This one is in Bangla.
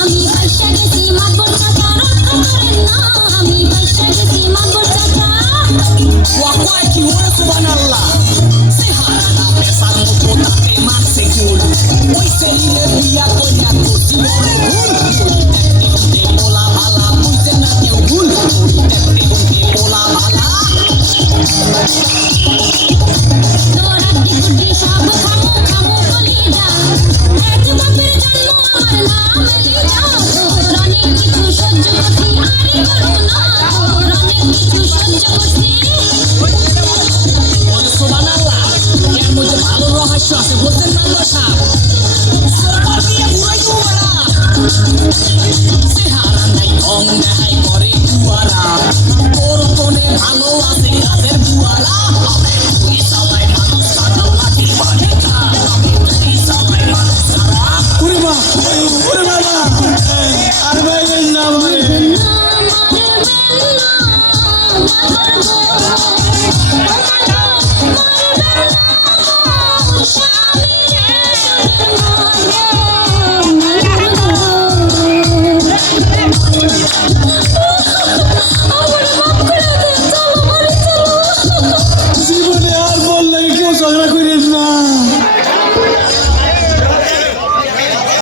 আমি বাইশা গেছি মাতবর চাচা রক্ষা করেন না আমি বাইশা গেছি মাতবর চাচা ওয়াকওয়াই কি ওরে সুবহানাল্লাহ চেহারাটা পেশার মতো তাতে মারছে গোল ওই ছেলে বিয়া কইরা